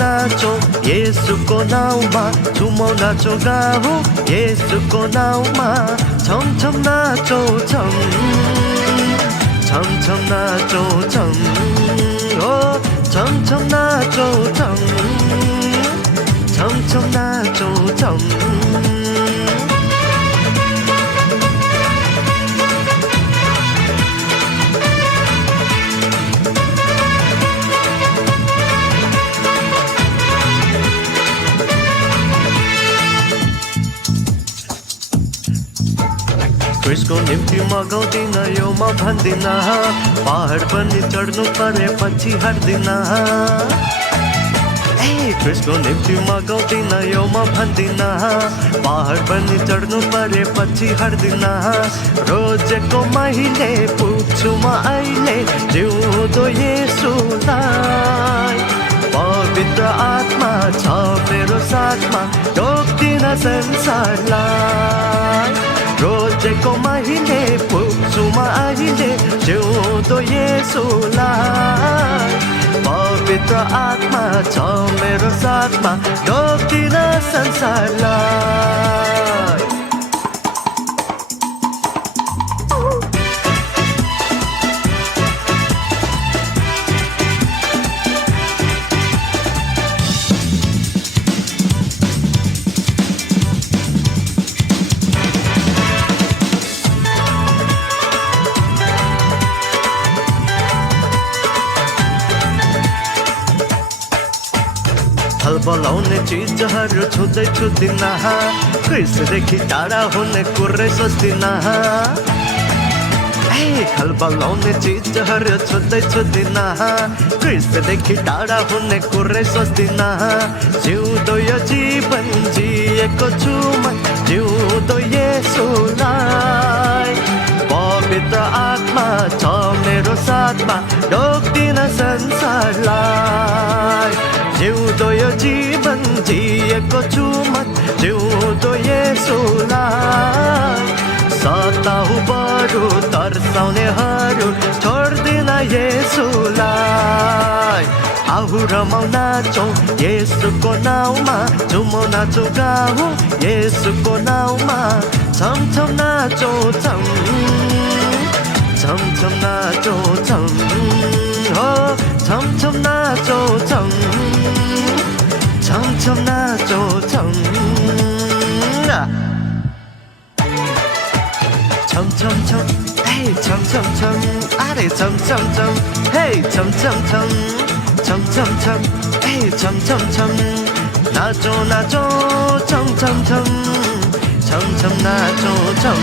नाचौँ येशूको नाउँमा झुमौ नाचौँ गाउँ येशूको नाउँमा छम छम नाचौँ छम छम छम नाचौँ छम हो छम छम नाचौँ छम छम छम नाचौँ छम क्रिसको निम्ति मगाउँदिन यो म भन्दिन पहाड पनि चढ्नु परे पछि हट्दिन क्रिसको निम्ति मगाउँदिन यो म भन्दिन पहाड पनि चढ्नु परे पछि हट्दिन रोजेको मैले पुग्छु म अहिले जिउँदो येशूलाई पवित्र आत्मा छ मेरो साथमा रोक्दिन संसारलाई रोजेको मैले पुग्छु म अहिले जिउँदो येशूलाई पवित्र आत्मा छ मेरो साथमा रोक्दिन संसारलाई बोलाउने चिजहरू छुँदै छुँदिन क्रिसदेखि टाढा हुने कुरै सोच्दिन खलबलाउने चिजहरू छुँदै छुँदिन क्रिसदेखि टाढा हुने कुरै सोच्दिन जिउँदो यो जीवन जिएको छु म जिउँदो येशूलाई पवित्र आत्मा छ मेरो साथमा रोक्दिन संसारलाई जिउँदो यो जीवन जिएको छु म जिउँदो येशूलाई सताउ बरु तर्साउनेहरू छोड्दिन येशूलाई आऊ रमाउ नाचौँ येशूको नाउँमा झुमौ नाचौँ गाउँ येशूको नाउँमा छम छम नाचौँ छम छम छम नाचौँ छम हो छम छम नाचौँ छम छम छम नाचौँ छम छम छम छम हे छम छम छम अरे छम छम छम हे छम छम छम छम छम छम हे छम छम छम नाचौँ नाचौँ छम छम छम छम छम नाचौँ छम